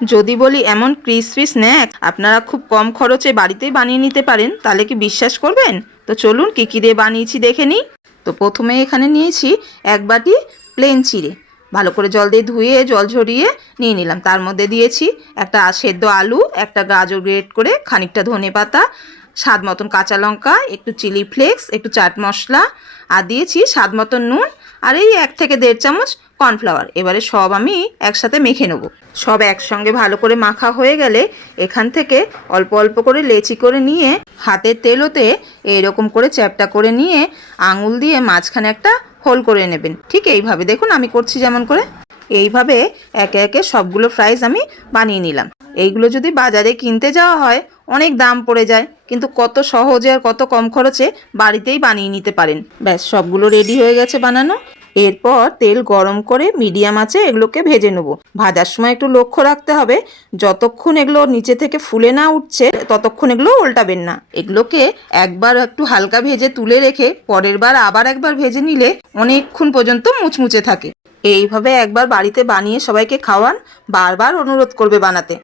যদি বলি এমন ক্রিসপি স্ন্যাক আপনারা খুব কম খরচে বাড়িতেই বানিয়ে নিতে পারেন, তাহলে কি বিশ্বাস করবেন? তো চলুন কী কী দিয়ে বানিয়েছি দেখে নিই। তো প্রথমে এখানে নিয়েছি এক বাটি প্লেন চিড়ে, ভালো করে জল দিয়ে ধুয়ে জল ঝরিয়ে নিয়ে নিলাম। তার মধ্যে দিয়েছি একটা সেদ্ধ আলু, একটা গাজর গ্রেট করে, খানিকটা ধনেপাতা, স্বাদ মতন কাঁচা লঙ্কা, একটু চিলি ফ্লেক্স, একটু চাট মশলা, আর দিয়েছি স্বাদ মতন নুন, আর এই 1 থেকে 1.5 চামচ কর্নফ্লাওয়ার। এবারে সব আমি একসাথে মেখে নেব। সব একসঙ্গে ভালো করে মাখা হয়ে গেলে এখান থেকে অল্প অল্প করে লেচি করে নিয়ে হাতের তেলোতে এইরকম করে চ্যাপটা করে নিয়ে আঙুল দিয়ে মাঝখানে একটা হোল করে নেবেন। ঠিক এইভাবে দেখুন আমি করছি যেমন করে। এইভাবে একে একে সবগুলো ফ্রাইজ আমি বানিয়ে নিলাম। এইগুলো যদি বাজারে কিনতে যাওয়া হয় অনেক দাম পড়ে যায়, কিন্তু কত সহজে আর কত কম খরচে বাড়িতেই বানিয়ে নিতে পারেন। ব্যাস সবগুলো রেডি হয়ে গেছে বানানো। এরপর তেল গরম করে মিডিয়াম আঁচে এগুলোকে ভেজে নেব। ভাজার সময় একটু লক্ষ্য রাখতে হবে, যতক্ষণ এগুলো নিচে থেকে ফুলে না উঠছে ততক্ষণ এগুলো উল্টাবেন না। এগুলোকে একবার একটু হালকা ভেজে তুলে রেখে পরের বার আবার একবার ভেজে নিলে অনেকক্ষণ পর্যন্ত মুচমুচে থাকে। এইভাবে একবার বাড়িতে বানিয়ে সবাইকে খাওয়ান, বারবার অনুরোধ করবে বানাতে।